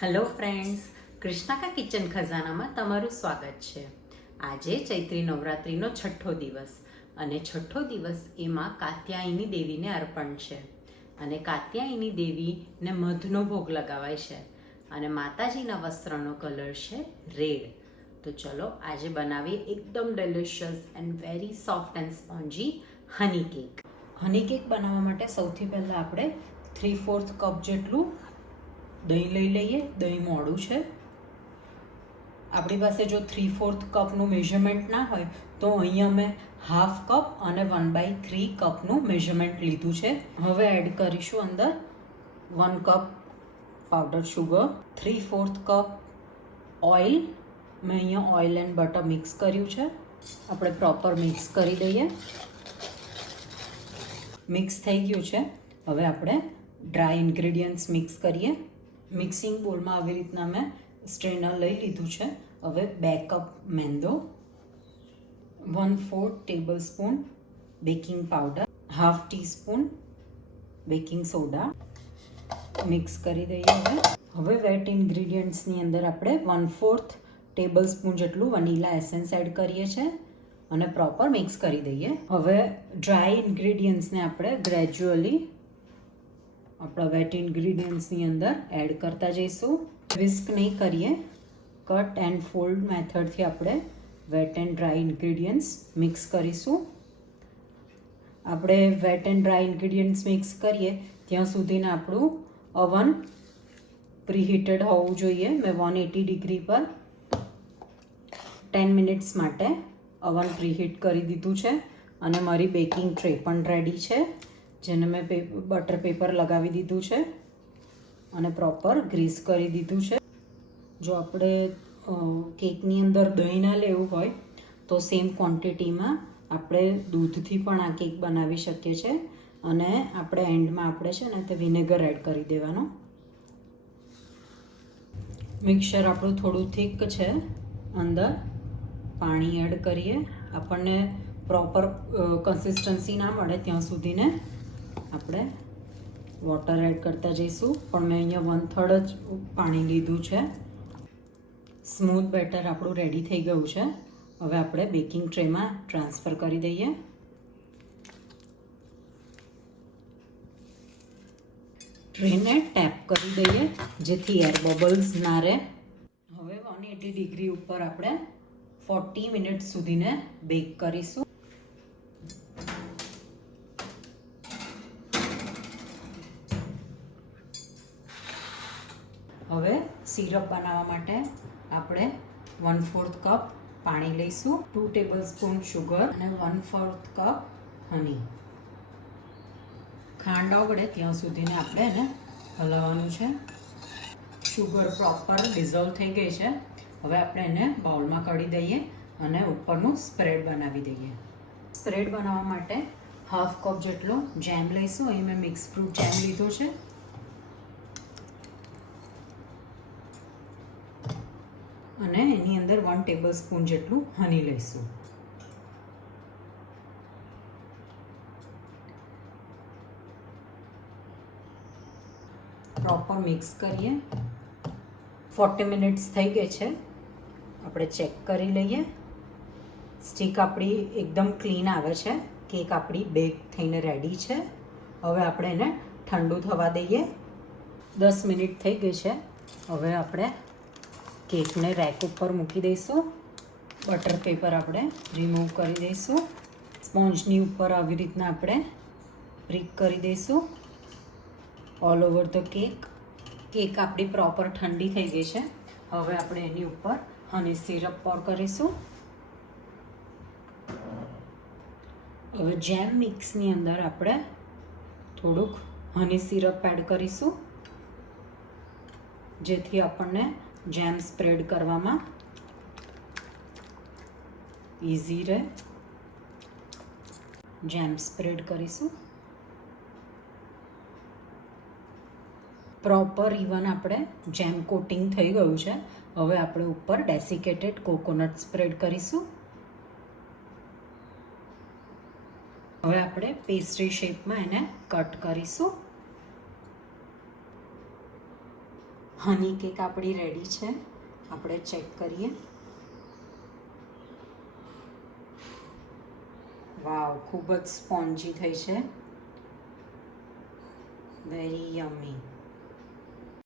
Hello friends, કૃષ્ણાકા kitchen ખજાનામાં તમારું સ્વાગત છે. આજે ચૈત્રી નવરાત્રિનો છઠ્ઠો દિવસ અને છઠ્ઠો દિવસ એમાં કાત્યાયની દેવીને અર્પણ છે. અને કાત્યાયની દેવીને મધનો ભોગ લગાવાય છે અને માતાજીના વસ્ત્રનો કલર છે રેડ. તો ચલો આજે બનાવીએ એકદમ delicious and very soft and spongy honey cake. Honey cake બનાવવા માટે સૌથી પહેલાં આપણે 3/4 કપ જેટલું દહીં લઈ લઈએ. દહીં મોડું છે. આપણી પાસે જો 3/4 કપનું મેઝરમેન્ટ ના હોય તો અહીંયા મેં હાફ કપ અને 1/3 કપનું મેઝરમેન્ટ લીધું છે. હવે એડ કરીશું અંદર 1 cup powder sugar, 3/4 cup oil. મેં અહીંયા ઓઇલ એન્ડ બટર મિક્સ કર્યું છે. આપણે પ્રોપર મિક્સ કરી દઈએ. મિક્સ થઈ ગયું છે. હવે આપણે ડ્રાય ઇન્ગ્રેડિયન્ટ્સ મિક્સ કરીએ. મિક્સિંગ બોલમાં આવી રીતના મેં સ્ટ્રેનર લઈ લીધું છે. હવે 2 કપ મેંદો, 1/4 table spoon baking powder, half teaspoon baking soda mix કરી દઈએ. હવે વેટ ઇન્ગ્રેડિયન્ટ્સની અંદર આપણે 1/4 ટેબલ સ્પૂન જેટલું વનીલા એસેન્સ એડ કરીએ છીએ અને પ્રોપર મિક્સ કરી દઈએ. હવે ડ્રાય ઇન્ગ્રેડિયન્ટ્સને આપણે ગ્રેજ્યુઅલી આપણા વેટ ઇન્ગ્રીડિયન્ટ્સની અંદર એડ કરતા જઈશું. વિસ્ક નહીં કરીએ, કટ એન્ડ ફોલ્ડ મેથડથી આપણે wet and dry ingredients mix કરીશું. આપણે wet and dry ingredients mix કરીએ ત્યાં સુધીને આપણું ઓવન પ્રીહીટેડ હોવું જોઈએ. મેં 180 ડિગ્રી પર 10 મિનિટ્સ માટે ઓવન પ્રીહીટ કરી દીધું છે અને મારી બેકિંગ ટ્રે પણ રેડી છે, જેને મેં બટર પેપર લગાવી દીધું છે અને પ્રોપર ગ્રીસ કરી દીધું છે. જો આપણે કેકની અંદર દહીં ના લેવું હોય તો સેમ ક્વોન્ટિટીમાં આપણે દૂધથી પણ આ કેક બનાવી શકીએ છીએ અને આપણે એન્ડમાં આપણે છે ને તે વિનેગર એડ કરી દેવાનો. મિક્સર આપણું થોડું થીક છે. અંદર પાણી એડ કરીએ. આપણને પ્રોપર કન્સિસ્ટન્સી ના મળે ત્યાં સુધીને આપણે વોટર એડ કરતા જઈશું. પણ મેં અહીંયા 1/3 જ પાણી લીધું છે. સ્મૂથ બેટર આપણું રેડી થઈ ગયું છે. હવે આપણે બેકિંગ ટ્રેમાં ટ્રાન્સફર કરી દઈએ. ટ્રેને ટેપ કરી દઈએ જેથી એર બબલ્સ ના રહે. હવે 180 ડિગ્રી ઉપર આપણે 40 મિનિટ સુધીને બેક કરીશું. હવે સિરપ બનાવવા માટે આપણે 1/4 કપ પાણી લઈશું, 2 ટેબલ સ્પૂન શુગર અને 1/4 કપ હની. ખાંડ ઓગળે ત્યાં સુધીને આપણે એને હલાવવાનું છે. શુગર પ્રોપર ડિઝોલ્વ થઈ ગઈ છે. હવે આપણે એને બાઉલમાં કાઢી દઈએ અને ઉપરનું સ્પ્રેડ બનાવી દઈએ. સ્પ્રેડ બનાવવા માટે હાફ કપ જેટલો જેમ લઈશું. અહીં મેં મિક્સ ફ્રૂટ જેમ લીધો છે અને એની અંદર 1 ટેબલ સ્પૂન જેટલું હની લઈશું. પ્રોપર મિક્સ કરીએ. 40 મિનિટ્સ થઈ ગઈ છે. આપણે ચેક કરી લઈએ. સ્ટીક આપણી એકદમ ક્લીન આવે છે. કેક આપણી બેક થઈને રેડી છે. હવે આપણે એને ઠંડુ થવા દઈએ. 10 મિનિટ થઈ ગઈ છે. હવે આપણે કેકને રેક ઉપર મૂકી દઈશું. બટર પેપર આપણે રિમૂવ કરી દઈશું. સ્પોન્જની ઉપર આવી રીતના આપણે પ્રિક કરી દઈશું all over the cake. Cake આપણી પ્રોપર ઠંડી થઈ ગઈ છે. હવે આપણે એની ઉપર હની સિરપ પોર કરીશું. હવે જેમ મિક્સની અંદર આપણે થોડુંક હની સિરપ એડ કરીશું જેથી આપણને જેમ સ્પ્રેડ કરવામાં ઇઝી રહે. જેમ સ્પ્રેડ કરીશું. પ્રોપર ઇવન આપણે જેમ કોટિંગ થઈ ગયું છે. હવે આપણે ઉપર ડેસિકેટેડ કોકોનટ સ્પ્રેડ કરીશું. હવે આપણે પેસ્ટ્રી શેપમાં એને કટ કરીશું. હની કેક આપણી રેડી છે. આપણે ચેક કરીએ. વાવ, ખૂબ જ સ્પોન્જી થઈ છે. વેરી યમી.